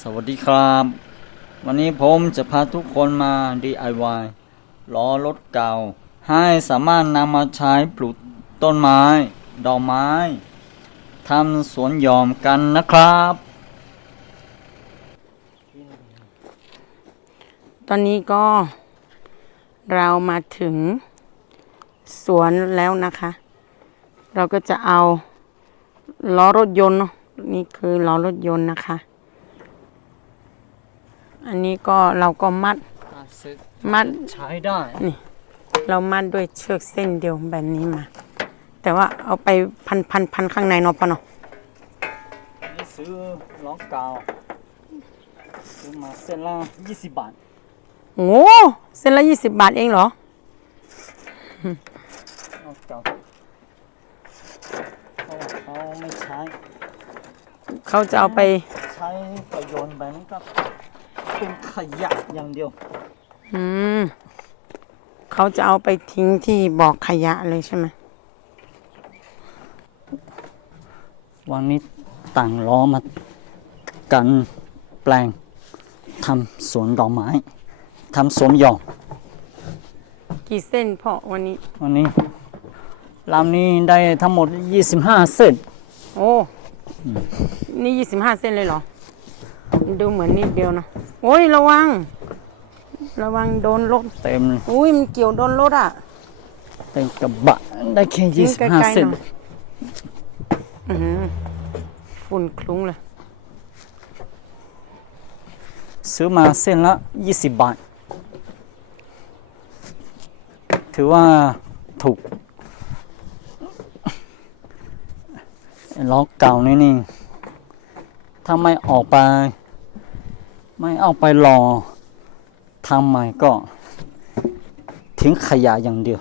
สวัสดีครับ วันนี้ผมจะพาทุกคนมา DIY ล้อรถเก่า ให้สามารถนำมาใช้ปลูกต้นไม้ ดอกไม้ทำสวนหย่อมกันนะครับ ตอนนี้ก็เรามาถึงสวนแล้วนะคะ เราก็จะเอาล้อรถยนต์นี่คือล้อรถยนต์นะคะ อันนี้ก็เราก็มัดมัดใช้ได้เรามัดด้วยเชือกเส้นเดียวแบบนี้มา แต่ว่าเอาไปพันพันพันข้างในเนาะปะเนาะนี่ซื้อล้อเก่าซื้อมาเส้นละ20บาทโอ้เส้นละยี่สิบบาทเองเหรอล้อเก่าเพราะว่าเขาไม่ใช้ เขาจะเอาไปใช้ประโยชน์แบบนี้ก็ เป็นขยะอย่างเดียว อืมเขาจะเอาไปทิ้งที่บ่อขยะเลยใช่ไหมวันนี้ต่างล้อมากันแปลงทำสวนดอกไม้ทำสวนหย่อมกี่เส้นพ่อวันนี้ วันนี้ลำนี้ได้ทั้งหมด 25 เส้น โอ้ นี่ยี่สิบห้าเส้นเลยเหรอ ดูเหมือนนิดเดียวนะ โอ้ยระวัง ระวังโดนรถเต็มเลยอุ้ยมันเกี่ยวโดนรถอะ เต็มกระบะได้แค่ทิ้งไกลๆ25เส้นหน่อยอือหือฝุ่นคลุ้งเลย ซื้อมาเส้นละ20บาท ถือว่าถูกไอ้ล้อเก่านี่นี่ถ้าไม่ออกไป ไม่เอาไปรอทำใหม่ก็ ทิ้งขยะอย่างเดียว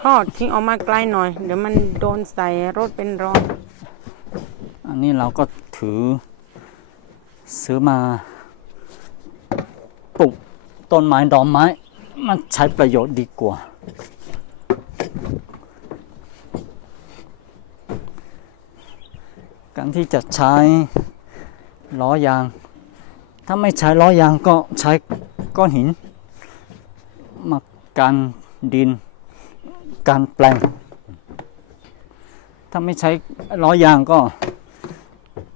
พ่อทิ้งออกมาไกลหน่อย เดี๋ยวมันโดนใส่รถเป็นรอยอันนี้เราก็ถือซื้อมาปลูกต้นไม้ดอกไม้ มันใช้ประโยชน์ดีกว่า การที่จะใช้ล้อยาง ถ้าไม่ใช้ล้อยางก็ใช้ก้อนหิน มากันดินการแปลง ถ้าไม่ใช้ล้อยางก็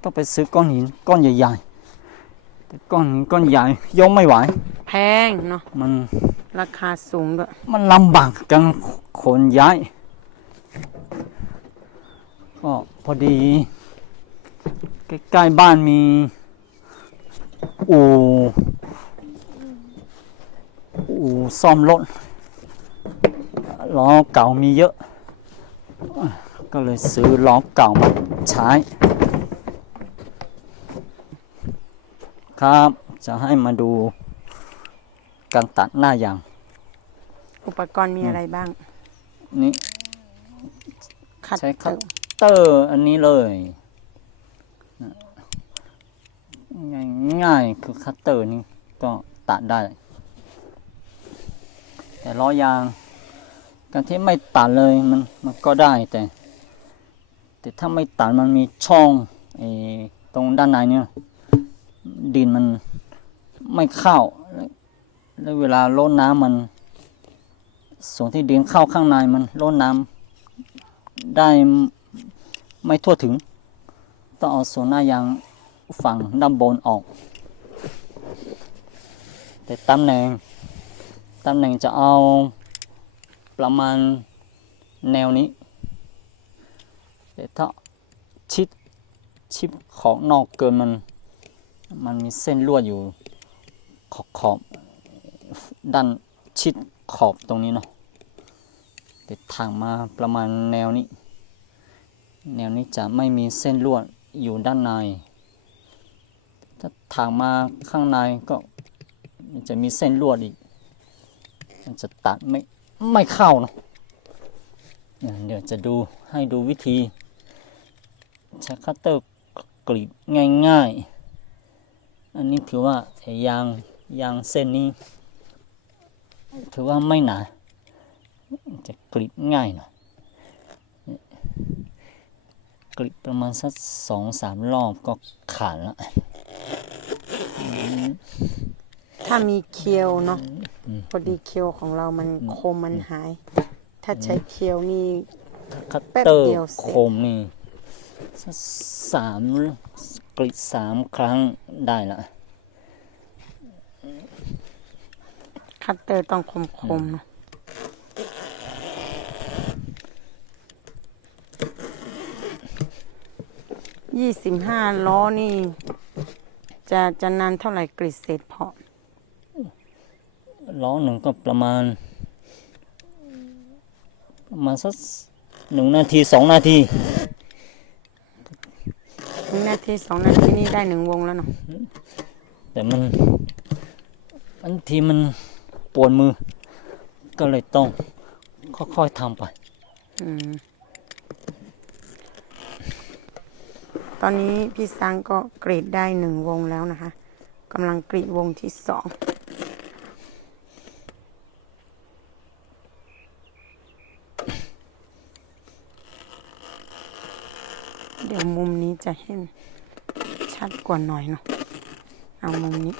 ต้องไปซื้อก้อนหินก้อนใหญ่ๆแต่ก้อนหินก้อนใหญ่ยกไม่ไหว แพงเนาะมันราคาสูงด้วยมันลำบากกันขนย้าย ก็พอดี ใกล้ๆบ้านมี อู่อู่ซ่อมรถล้อเก่ามีเยอะ ก็เลยซื้อล้อเก่ามาใช้ ครับจะให้มาดูการตัดหน้ายาง อุปกรณ์มีอะไรบ้าง นี่คัตใช้เตคัอตร์เตอร์อันนี้เลย ง่ายง่ายคือคัตเตอร์นี่ก็ตัดได้ แต่ล้อยางการที่ไม่ตัดเลยมันมันก็ได้แต่ แต่ถ้าไม่ตัดมันมีช่องไอ้ตรงด้านในเนี่ยดินมันไม่เข้า แล้วแล้วเวลาลดน้ำมัน ส่วนที่ดินเข้าข้างในมันลดน้ำได้ไม่ทั่วถึง ต้องเอาส่วนหน้ายาง ฝั่งด้านบนออก แต่ตำแหน่งตำแหน่งจะเอาประมาณแนวนี้ แต่ถ้าชิดชิดของนอกเกินมันมันมีเส้นลวดอยู่ขอบขอบด้านชิดขอบตรงนี้เนาะแติดทางมาประมาณแนวนี้ แนวนี้จะไม่มีเส้นลวดอยู่ด้านใน ถ้าทางมาข้างในก็จะมีเส้นลวดอีกมันจะตัดไม่ไม่เข้าเนะเดี๋ยวจะดูให้ดูวิธีใช้คัตเตอร์กรีดง่ายๆ อันนี้ถือว่ายางยางเส้นนี้ ถือว่าไม่หนา จะกรีดง่ายหน่อยกรีดประมาณสักสองสามรอบก็ขาดแล้ว ถ้ามีเคียวเนาะพอดีเคียวของเรามันคมมันหาย ถ้าใช้เคียวนี่คัตแป๊บเตอร์เดียวเสร็จคมนี่สักสามกรีดสามครั้งได้ละคัตเตอร์ต้องคมๆเนาะยี่สิบห้าล้อนี่ จะจะนานเท่าไหร่กรีดเสร็จพอล้อหนึ่งก็ประมาณ ประมาณสักหนึ่งนาทีสองนาทีหนึ่งนาทีสองนาทีนี่ได้หนึ่งวงแล้วเนาะแต่มันบางทีมันปวดมือ ก็เลยต้องค่อยๆทำไป อืม ตอนนี้พี่ซังก็กรีดได้หนึ่งวงแล้วนะคะกำลังกรีดวงที่สองเดี๋ยวมุมนี้จะเห็นชัดกว่าหน่อยเนาะเอามุมนี้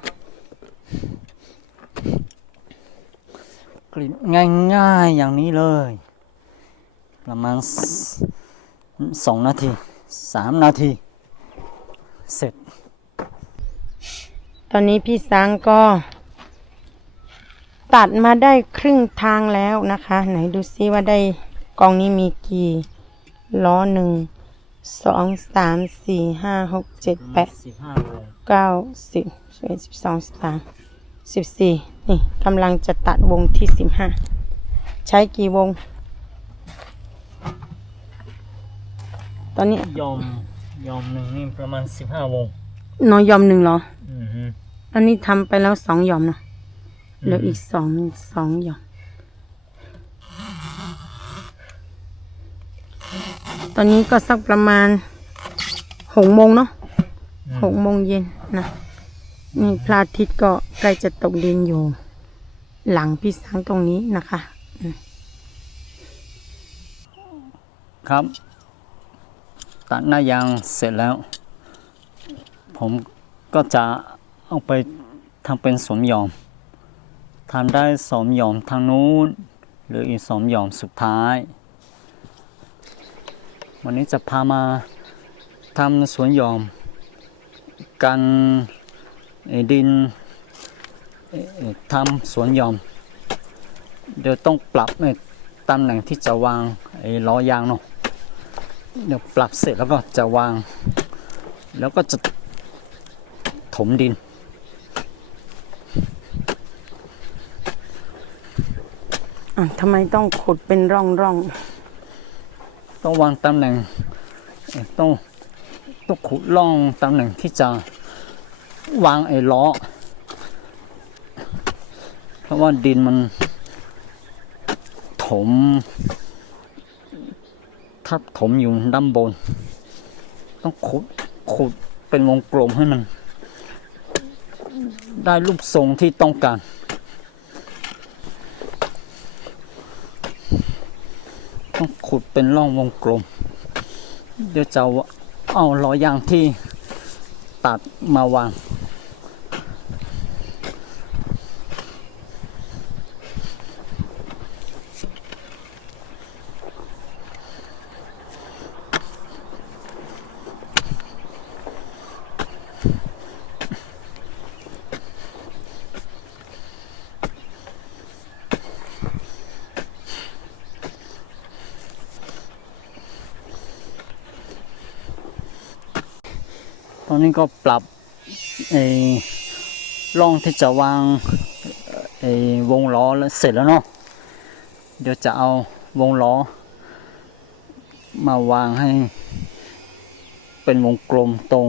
กรีดง่ายๆอย่างนี้เลย ประมาณสสองนาทีสามนาที เสร็จ ตอนนี้พี่ซังก็ ตัดมาได้ครึ่งทางแล้วนะคะ ไหนดูซิว่าได้กองนี้มีกี่ล้อหนึ่งสองสามสี่ห้าหกเจ็ดแปดสิบห้าโลเก้าสิบสิบเอ็ดสิบสองสิบสามสิบสี่นี่กำลังจะตัดวงที่สิบห้าใช้กี่วง ตอนนี้ ยอม ยอมหนึ่งนี่ประมาณสิบห้าวงน้อยยอมหนึ่งเหรอ อือฮึอันนี้ทำไปแล้วสองหย่อมเนอะเหลืออีกสองสองหย่อม ตอนนี้ก็สักประมาณหกโมงเนาะหกโมงเย็นนะนี่พระอาทิตย์ก็ใกล้จะตกดินอยู่ หลังพี่สังตรงนี้นะคะ ครับ ตัดหน้ายางเสร็จแล้ว ผมก็จะเอาไปทำเป็นสมยอมทำได้สมยอมทางนู้น หรืออีกสมยอมสุดท้าย วันนี้จะพามาทำสวนยอม กันดินทำสวนยอม เดี๋ยวต้องปรับในตำแหน่งที่จะวางไอ้ล้อยางเนาะ เดี๋ยวปรับเสร็จแล้วก็จะวาง แล้วก็จะถมดินอะทำไมต้องขุดเป็นร่องร่อง ต้องวางตำแหน่งเอ่อต้องต้องขุดล่องตำแหน่งที่จะวางไอ้ล้อ เพราะว่าดินมันถม ทับถมอยู่ด้านบน ต้องขุดขุดเป็นวงกลมให้มัน ได้รูปทรงที่ต้องการต้องขุดเป็นร่องวงกลม เดี๋ยวจะเอาล้อยางที่ตัดมาวาง ตอนนี้ก็ปรับไอ้ร่องที่จะวางไอ้วงล้อแล้วเสร็จแล้วเนาะเดี๋ยวจะเอาวงล้อ มาวางให้ เป็นวงกลมตรง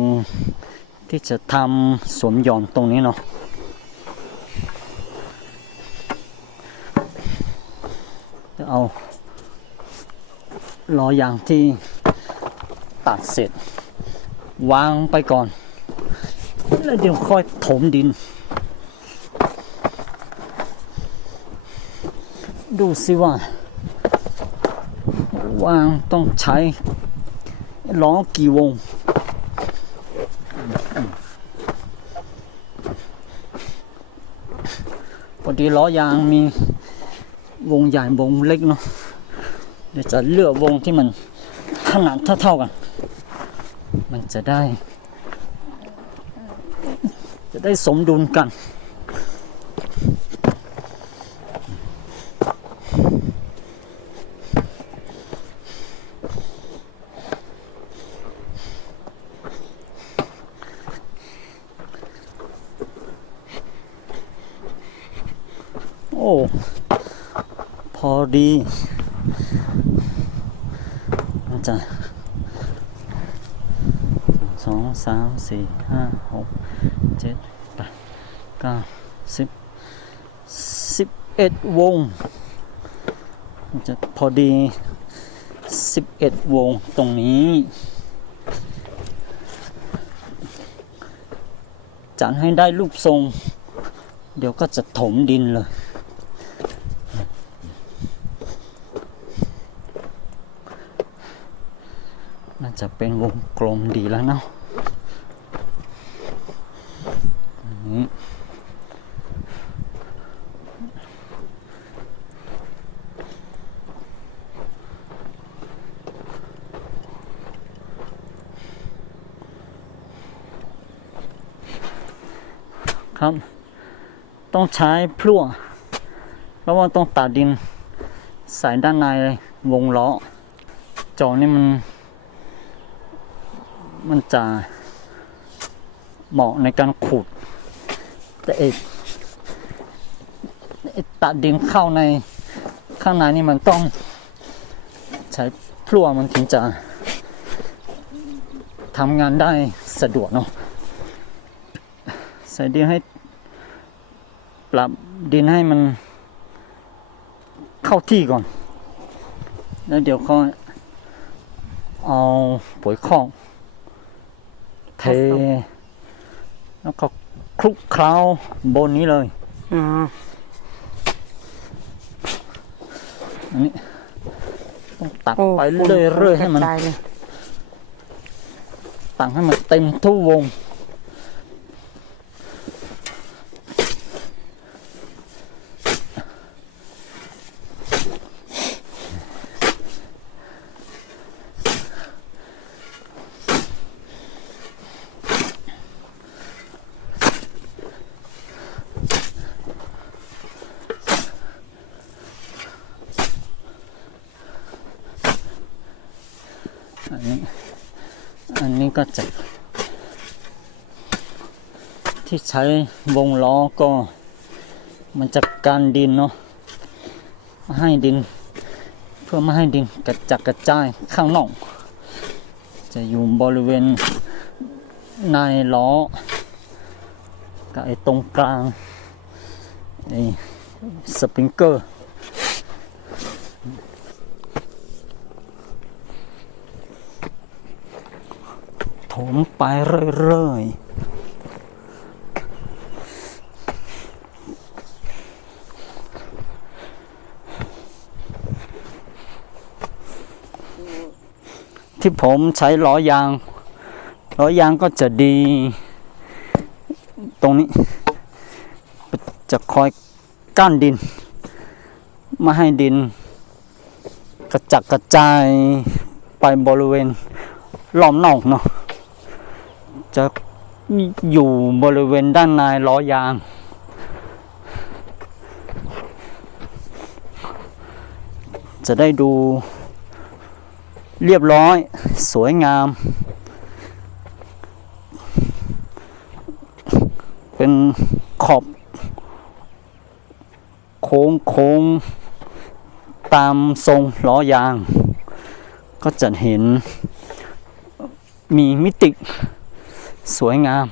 ที่จะทำสวมหย่อนตรงนี้เนาะจะเอาล้อยางที่ตัดเสร็จ วางไปก่อน แล้วเดี๋ยวค่อยถมดิน ดูสิว่า วางต้องใช้ล้อกี่วง พอดีล้อยางมีวงใหญ่วงเล็กเนาะ เดี๋ยวจะเลือกวงที่มันขนาดเท่าๆกัน จะได้ จะได้สมดุลกัน โอ้ พอดีมันจะสอง สามสี่ห้าหกเจ็ดแปดเก้าสิบสิบเอ็ดวง จะพอดีสิบเอ็ดวงตรงนี้จัดให้ได้รูปทรง เดี๋ยวก็จะถมดินเลย น่าจะเป็นวงกลมดีแล้วเนาะ ครับ ต้องใช้พลั่วเพราะว่าต้องตัดดินใส่ด้านในเลยวงล้อจอนี่มัน มันจะเหมาะในการขุด แต่เอกไอ้ตัดดินเข้าในข้างในนี่มันต้องใช้พลั่วมันถึงจะทำงานได้สะดวกเนาะ ส่ดินให้ ปรับดินให้มันเข้าที่ก่อน แล้วเดี๋ยวค่อยเอาปุ๋ยคอกเท แล้วก็คลุกเคล้าบนนี้เลยอ๋ออันนี้ต้องตักโอ้ไปฝุ่นเรื่อยๆให้มันกระจายเลยตักให้มันเต็มทุกวง อันนี้ อันนี้ก็จะที่ใช้วงล้อก็มันจะกันดินเนาะให้ดิน เพื่อไม่ให้ดินกระจัดกระจายข้างนอก จะอยู่บริเวณในล้อกับไอ้ตรงกลางไอ้สปริงเกอร์ ถมไปเรื่อยๆ ที่ผมใช้ล้อยาง ล้อยางก็จะดี ตรงนี้ จะคอยกั้นดิน ไม่ให้ดิน กระจัดกระจายไปบริเวณล้อมนอกเนาะ จะอยู่บริเวณด้านในล้อยาง จะได้ดูเรียบร้อยสวยงาม เป็นขอบ โค้งโค้งตามทรงล้อยาง ก็จะเห็นมีมิติ สวยงาม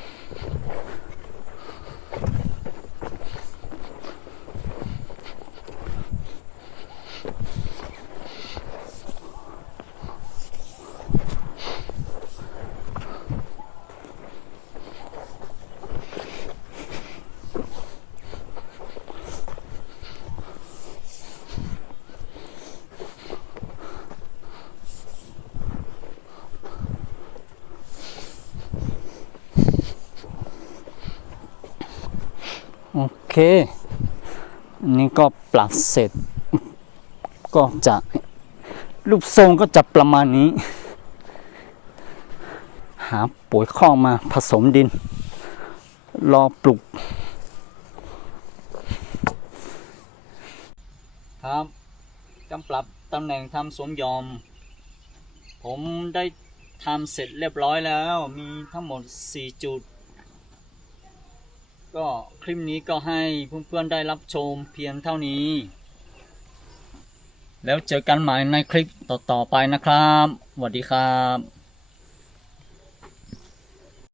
นี่ก็ปรับเสร็จ ก็จะรูปทรงก็จะประมาณนี้ หาปุ๋ยข้อกมาผสมดิน รอปลูก ครับกำปรับตำแหน่งทำสวนยอม ผมได้ทำเสร็จเรียบร้อยแล้ว มีทั้งหมด 4 จุด ก็คลิปนี้ก็ให้เพื่อนๆได้รับชมเพียงเท่านี้ แล้วเจอกันใหม่ในคลิปต่อๆไปนะครับสวัสดีครับ